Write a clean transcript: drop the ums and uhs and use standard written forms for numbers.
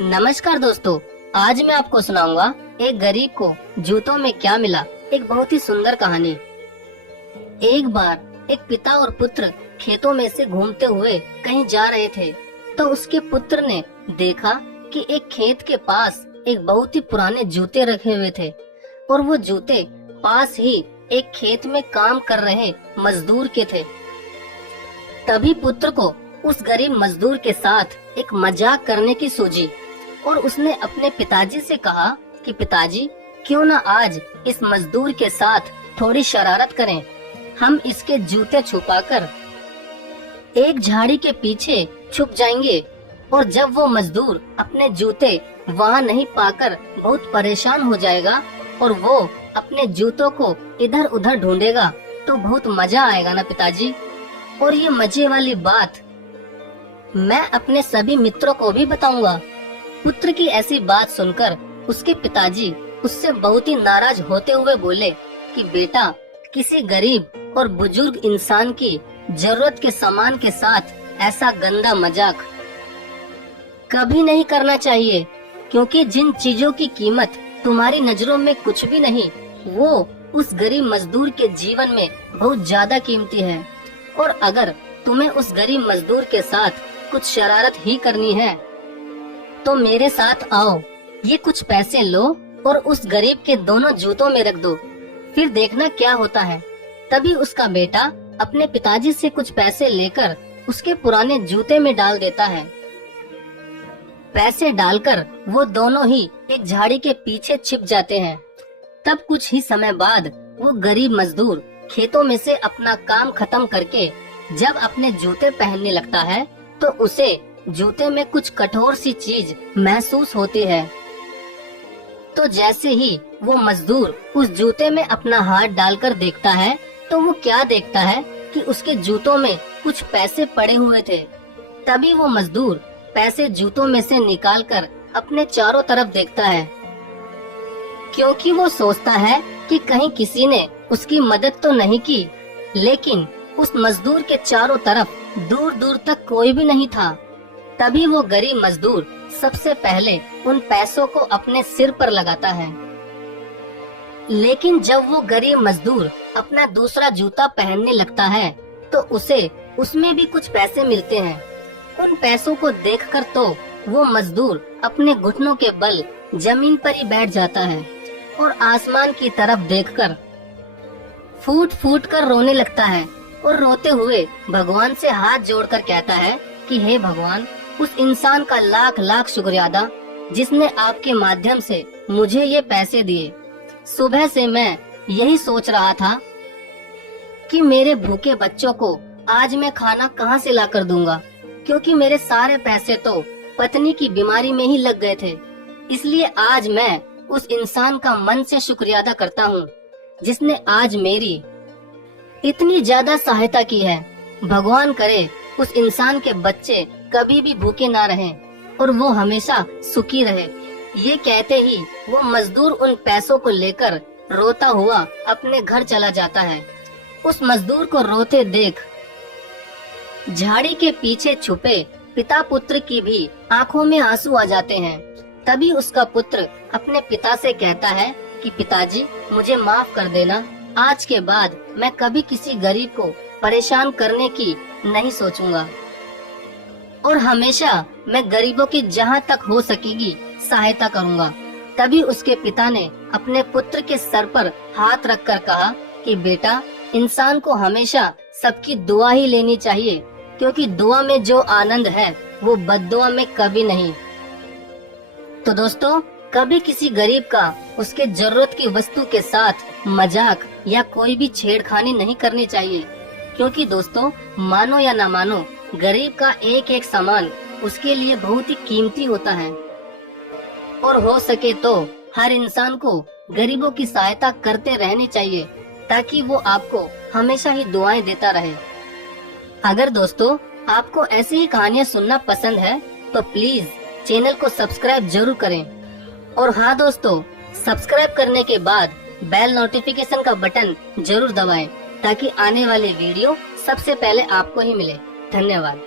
नमस्कार दोस्तों, आज मैं आपको सुनाऊंगा एक गरीब को जूतों में क्या मिला। एक बहुत ही सुंदर कहानी। एक बार एक पिता और पुत्र खेतों में से घूमते हुए कहीं जा रहे थे, तो उसके पुत्र ने देखा कि एक खेत के पास एक बहुत ही पुराने जूते रखे हुए थे और वो जूते पास ही एक खेत में काम कर रहे मजदूर के थे। तभी पुत्र को उस गरीब मजदूर के साथ एक मजाक करने की सूझी और उसने अपने पिताजी से कहा कि पिताजी, क्यों ना आज इस मजदूर के साथ थोड़ी शरारत करें। हम इसके जूते छुपाकर एक झाड़ी के पीछे छुप जाएंगे और जब वो मजदूर अपने जूते वहाँ नहीं पाकर बहुत परेशान हो जाएगा और वो अपने जूतों को इधर उधर ढूंढेगा तो बहुत मजा आएगा ना पिताजी। और ये मजे वाली बात मैं अपने सभी मित्रों को भी बताऊंगा। पुत्र की ऐसी बात सुनकर उसके पिताजी उससे बहुत ही नाराज होते हुए बोले कि बेटा, किसी गरीब और बुजुर्ग इंसान की जरूरत के सामान के साथ ऐसा गंदा मजाक कभी नहीं करना चाहिए, क्योंकि जिन चीजों की कीमत तुम्हारी नजरों में कुछ भी नहीं, वो उस गरीब मजदूर के जीवन में बहुत ज्यादा कीमती है। और अगर तुम्हें उस गरीब मजदूर के साथ कुछ शरारत ही करनी है तो मेरे साथ आओ, ये कुछ पैसे लो और उस गरीब के दोनों जूतों में रख दो, फिर देखना क्या होता है। तभी उसका बेटा अपने पिताजी से कुछ पैसे लेकर उसके पुराने जूते में डाल देता है। पैसे डालकर वो दोनों ही एक झाड़ी के पीछे छिप जाते हैं। तब कुछ ही समय बाद वो गरीब मजदूर खेतों में से अपना काम खत्म करके जब अपने जूते पहनने लगता है तो उसे जूते में कुछ कठोर सी चीज महसूस होती है। तो जैसे ही वो मजदूर उस जूते में अपना हाथ डालकर देखता है तो वो क्या देखता है कि उसके जूतों में कुछ पैसे पड़े हुए थे। तभी वो मजदूर पैसे जूतों में से निकालकर अपने चारों तरफ देखता है, क्योंकि वो सोचता है कि कहीं किसी ने उसकी मदद तो नहीं की। लेकिन उस मजदूर के चारों तरफ दूर दूर तक कोई भी नहीं था। तभी वो गरीब मजदूर सबसे पहले उन पैसों को अपने सिर पर लगाता है। लेकिन जब वो गरीब मजदूर अपना दूसरा जूता पहनने लगता है तो उसे उसमें भी कुछ पैसे मिलते हैं। उन पैसों को देखकर तो वो मजदूर अपने घुटनों के बल जमीन पर ही बैठ जाता है और आसमान की तरफ देखकर फूट फूट कर रोने लगता है और रोते हुए भगवान से हाथ जोड़कर कहता है कि हे भगवान, उस इंसान का लाख लाख शुक्रिया अदा जिसने आपके माध्यम से मुझे ये पैसे दिए। सुबह से मैं यही सोच रहा था कि मेरे भूखे बच्चों को आज मैं खाना कहाँ से लाकर दूंगा, क्योंकि मेरे सारे पैसे तो पत्नी की बीमारी में ही लग गए थे। इसलिए आज मैं उस इंसान का मन से शुक्रिया अदा करता हूँ जिसने आज मेरी इतनी ज्यादा सहायता की है। भगवान करे उस इंसान के बच्चे कभी भी भूखे ना रहें और वो हमेशा सुखी रहे। ये कहते ही वो मजदूर उन पैसों को लेकर रोता हुआ अपने घर चला जाता है। उस मजदूर को रोते देख झाड़ी के पीछे छुपे पिता पुत्र की भी आंखों में आंसू आ जाते हैं। तभी उसका पुत्र अपने पिता से कहता है कि पिताजी, मुझे माफ कर देना। आज के बाद मैं कभी किसी गरीब को परेशान करने की नहीं सोचूंगा और हमेशा मैं गरीबों की जहाँ तक हो सकेगी सहायता करूंगा। तभी उसके पिता ने अपने पुत्र के सर पर हाथ रखकर कहा कि बेटा, इंसान को हमेशा सबकी दुआ ही लेनी चाहिए, क्योंकि दुआ में जो आनंद है वो बद्दुआ में कभी नहीं। तो दोस्तों, कभी किसी गरीब का उसके जरूरत की वस्तु के साथ मजाक या कोई भी छेड़खानी नहीं करनी चाहिए, क्योंकि दोस्तों, मानो या ना मानो, गरीब का एक एक सामान उसके लिए बहुत ही कीमती होता है। और हो सके तो हर इंसान को गरीबों की सहायता करते रहनी चाहिए, ताकि वो आपको हमेशा ही दुआएं देता रहे। अगर दोस्तों आपको ऐसी ही कहानियाँ सुनना पसंद है तो प्लीज चैनल को सब्सक्राइब जरूर करें। और हाँ दोस्तों, सब्सक्राइब करने के बाद बेल नोटिफिकेशन का बटन जरूर दबाएं, ताकि आने वाले वीडियो सबसे पहले आपको ही मिले। धन्यवाद।